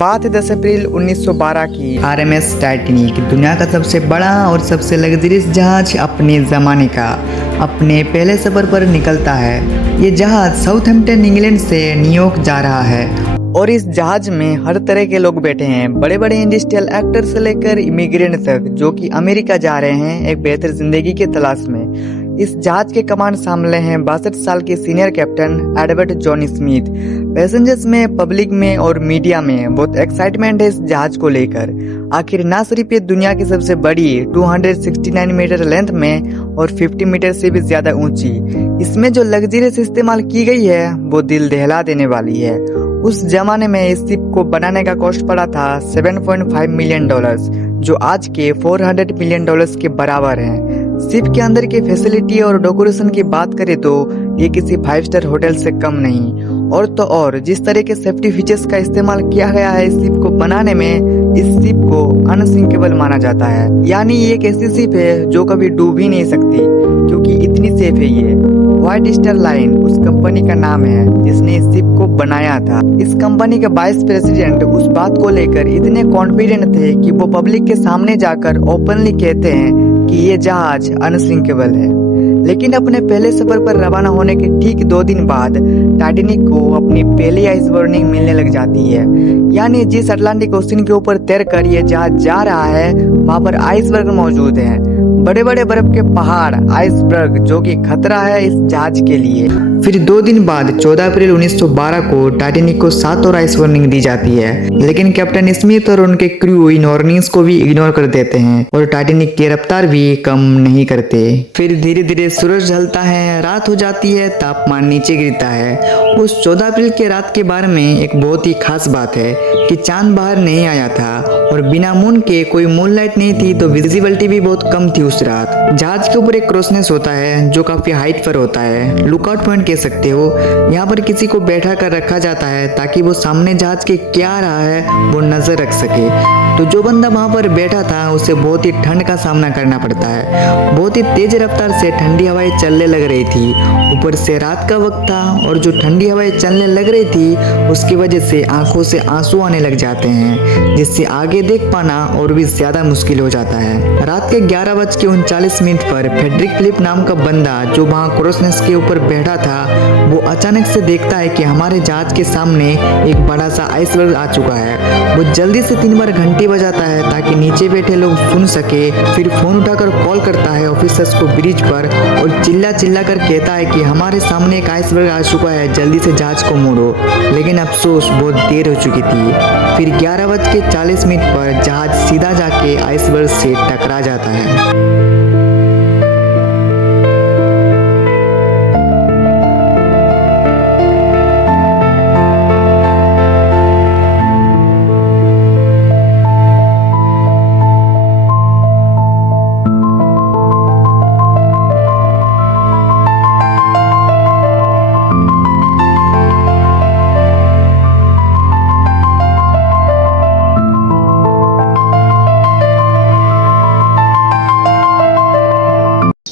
बात है 10 अप्रैल 1912 की। आरएमएस टाइटैनिक दुनिया का सबसे बड़ा और सबसे लग्जरियस जहाज अपने ज़माने का अपने पहले सफ़र पर निकलता है। ये जहाज साउथहैम्पटन इंग्लैंड से न्यूयॉर्क जा रहा है और इस जहाज में हर तरह के लोग बैठे हैं, बड़े बड़े इंडस्ट्रियल एक्टर से लेकर इमिग्रेंट तक, जो कि अमेरिका जा रहे हैं एक बेहतर जिंदगी की तलाश में। इस जहाज के कमान संभाले हैं 62 साल के senior captain Edward John Smith. Passengers में, पब्लिक में और मीडिया में बहुत एक्साइटमेंट है इस जहाज को लेकर। आखिर ना सिर्फ ये दुनिया की सबसे बड़ी 269 मीटर लेंथ में और 50 मीटर से भी ज्यादा ऊंची, इसमें जो लग्जरियस इस्तेमाल की गई है वो दिल दहला देने वाली है। उस जमाने में इस शिप को बनाने का कॉस्ट पड़ा था $7.5 मिलियन, जो आज के $400 मिलियन के बराबर है। शिप के अंदर की फैसिलिटी और डेकोरेशन की बात करें तो ये किसी 5 स्टार होटल से कम नहीं। और तो और जिस तरह के सेफ्टी फीचर्स का इस्तेमाल किया गया है इस शिप को बनाने में, इस शिप को अनसिंकेबल माना जाता है। यानी ये एक ऐसी शिप है जो कभी डूब ही नहीं सकती, क्योंकि इतनी सेफ है ये। व्हाइट स्टार लाइन उस कंपनी का नाम है जिसने इस शिप को बनाया था। इस कंपनी के वाइस प्रेसिडेंट उस बात को लेकर इतने कॉन्फिडेंट थे कि वो पब्लिक के सामने जाकर ओपनली कहते हैं कि ये जहाज अनसिंकेबल है। लेकिन अपने पहले सफर पर रवाना होने के ठीक 2 दिन बाद टाइटैनिक को अपनी पहली आइस वार्निंग मिलने लग जाती है। यानी जिस अटलांटिक ओशन के ऊपर तैरकर ये जहाज जा रहा है वहाँ पर आइसबर्ग मौजूद है, बड़े बड़े बर्फ के पहाड़, आइसबर्ग, जो कि खतरा है इस जहाज के लिए। फिर 2 दिन बाद 14 अप्रैल 1912 को टाइटैनिक को 7 और आइस वार्निंग दी जाती है, लेकिन कैप्टन स्मिथ और उनके क्रू इन वार्निंग्स को भी इग्नोर कर देते हैं और टाइटैनिक की रफ्तार भी कम नहीं करते। फिर धीरे धीरे सूरज ढलता है, रात हो जाती है, तापमान नीचे गिरता है। उस 14 अप्रैल के रात के बारे में एक बहुत ही खास बात है कि चांद बाहर नहीं आया था और बिना मून के कोई मून लाइट नहीं थी, तो विजिबिलिटी भी बहुत कम थी उस रात। जहाज के ऊपर एक क्रॉसनेस होता है जो काफी हाइट पर होता है, लुकआउट पॉइंट कह सकते हो। यहाँ पर किसी को बैठा कर रखा जाता है ताकि वो सामने जहाज के क्या आ रहा है वो नजर रख सके। तो जो बंदा वहाँ पर बैठा था उसे बहुत ही ठंड का सामना करना पड़ता है। बहुत ही तेज रफ्तार से ठंडी हवाएं चलने लग रही थी, ऊपर से रात का वक्त था और जो ठंडी हवाएं चलने लग रही थी उसकी वजह से आंखों से आंसू आने लग जाते हैं, जिससे आगे देख पाना और भी ज्यादा मुश्किल हो जाता है। रात के 11:39 पर फ्रेडरिक फिलिप नाम का बंदा जो वहाँ क्रॉसनेस के ऊपर बैठा था वो अचानक से देखता है कि हमारे जहाज के सामने एक बड़ा सा आइसबर्ग आ चुका है। वो जल्दी से 3 बार घंटी बजाता है ताकि नीचे बैठे लोग सुन सके। फिर फोन उठाकर कॉल करता है ऑफिसर्स को ब्रिज पर और चिल्ला चिल्ला कर कहता है कि हमारे सामने एक आइसबर्ग आ चुका है, जल्दी से जहाज को मोड़ो। लेकिन अफसोस बहुत देर हो चुकी थी। फिर 11:40 पर जहाज सीधा जाके आइसबर्ग से टकरा जाता है।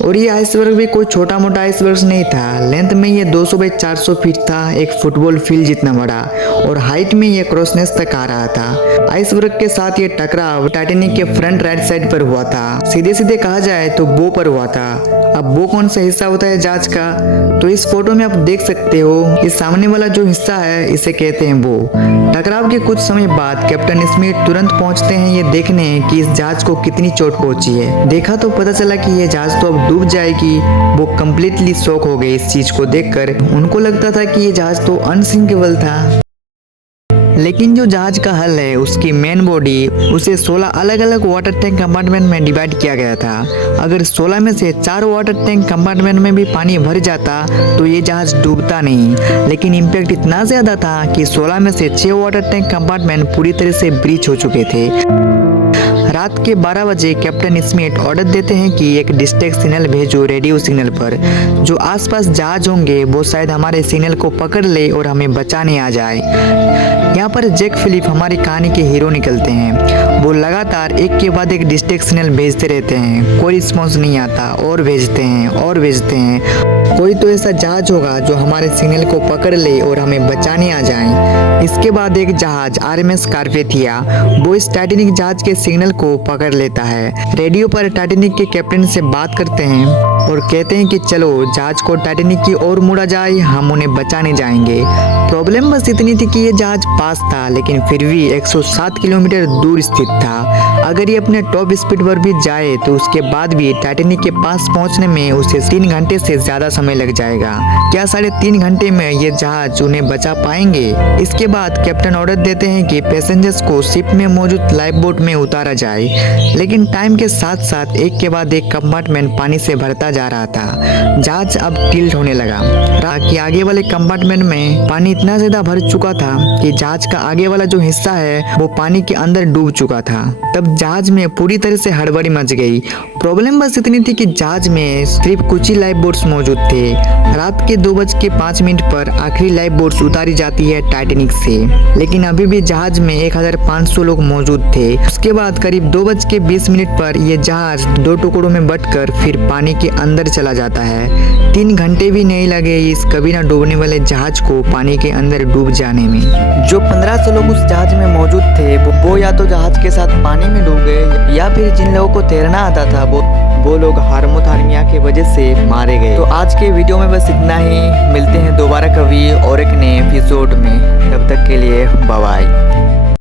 और ये आइसबर्ग भी कोई छोटा मोटा आइसबर्ग नहीं था। लेंथ में ये 200 बाई 400 फीट था, एक फुटबॉल फील्ड जितना बड़ा, और हाइट में ये क्रॉसनेस तक आ रहा था। आइसबर्ग के साथ ये टकराव टाइटैनिक के फ्रंट राइट साइड पर हुआ था। सीधे सीधे कहा जाए तो बो पर हुआ था। अब वो कौन सा हिस्सा होता है जहाज का, तो इस फोटो में आप देख सकते हो। इस सामने वाला जो हिस्सा है इसे कहते हैं बो। टकराव के कुछ समय बाद कैप्टन स्मिथ तुरंत पहुंचते हैं ये देखने कि इस जहाज को कितनी चोट पहुंची है। देखा तो पता चला कि ये जहाज तो अब डूब जाएगी। वो कम्प्लीटली शॉक हो गए इस चीज को देखकर। उनको लगता था कि ये जहाज तो अनसिंकेबल था। लेकिन जो जहाज का हल है उसकी मेन बॉडी, उसे 16 अलग अलग वाटर टैंक कंपार्टमेंट में डिवाइड किया गया था। अगर 16 में से 4 वाटर टैंक कंपार्टमेंट में भी पानी भर जाता तो ये जहाज डूबता नहीं। लेकिन इम्पैक्ट इतना ज्यादा था कि 16 में से 6 वाटर टैंक कंपार्टमेंट पूरी तरह से ब्रीच हो चुके थे। रात के 12 बजे कैप्टन स्मिथ ऑर्डर देते हैं कि एक डिस्ट्रेस सिग्नल भेजो रेडियो सिग्नल पर। जो आसपास जहाज होंगे वो शायद हमारे सिग्नल को पकड़ ले और हमें बचाने आ जाए। यहाँ पर जैक फिलिप हमारी कहानी के हीरो निकलते हैं। वो लगातार एक के बाद एक डिस्ट्रेस सिग्नल भेजते रहते हैं, कोई रिस्पॉन्स नहीं आता, और भेजते हैं और भेजते हैं। कोई तो ऐसा जहाज होगा जो हमारे सिग्नल को पकड़ ले और हमें बचाने आ जाए। इसके बाद एक जहाज RMS कार्पेथिया वो इस टाइटैनिक जहाज के सिग्नल को पकड़ लेता है। रेडियो पर टाइटैनिक के कैप्टन से बात करते हैं और कहते हैं कि चलो जहाज को टाइटैनिक की ओर मुड़ा जाए, हम उन्हें बचाने जाएंगे। प्रॉब्लम बस इतनी थी कि ये जहाज पास था लेकिन फिर भी 107 किलोमीटर दूर स्थित था। अगर ये अपने टॉप स्पीड पर भी जाए तो उसके बाद भी टाइटैनिक के पास पहुंचने में उसे 3 घंटे से ज्यादा समय लग जाएगा। क्या 3.5 घंटे में ये जहाज उन्हें बचा पाएंगे? इसके बाद कैप्टन ऑर्डर देते हैं कि पैसेंजर्स को शिप में मौजूद लाइफ बोट में उतारा जाए, लेकिन टाइम के साथ साथ एक के बाद एक कंपार्टमेंट पानी से भरता जा रहा था। जहाज अब टिल्ट होने लगा कि आगे वाले कंपार्टमेंट में पानी इतना ज्यादा भर चुका था कि जहाज का आगे वाला जो हिस्सा है वो पानी के अंदर डूब चुका था। तब जहाज में पूरी तरह से हड़बड़ी मच गई। प्रॉब्लम बस इतनी थी कि जहाज में सिर्फ कुछ ही लाइफ बोट्स मौजूद थे। रात के 2:05 पर आखिरी लाइफ बोट्स उतारी जाती है टाइटैनिक से, लेकिन अभी भी जहाज में 1500 लोग मौजूद थे। उसके बाद करीब 2:20 पर यह जहाज 2 टुकड़ों में बंटकर फिर पानी के अंदर चला जाता है। 3 घंटे भी नहीं लगे इस कभी ना डूबने वाले जहाज को पानी के अंदर डूब जाने में। जो 1500 लोग उस जहाज में मौजूद थे वो या तो जहाज के साथ पानी में डूब गए या फिर जिन लोगों को तैरना आता था वो लोग हाइपोथर्मिया की वजह से मारे गए। तो आज के वीडियो में बस इतना ही। मिलते हैं दोबारा कभी और एक नए एपिसोड में। तब तक के लिए बाय बाय।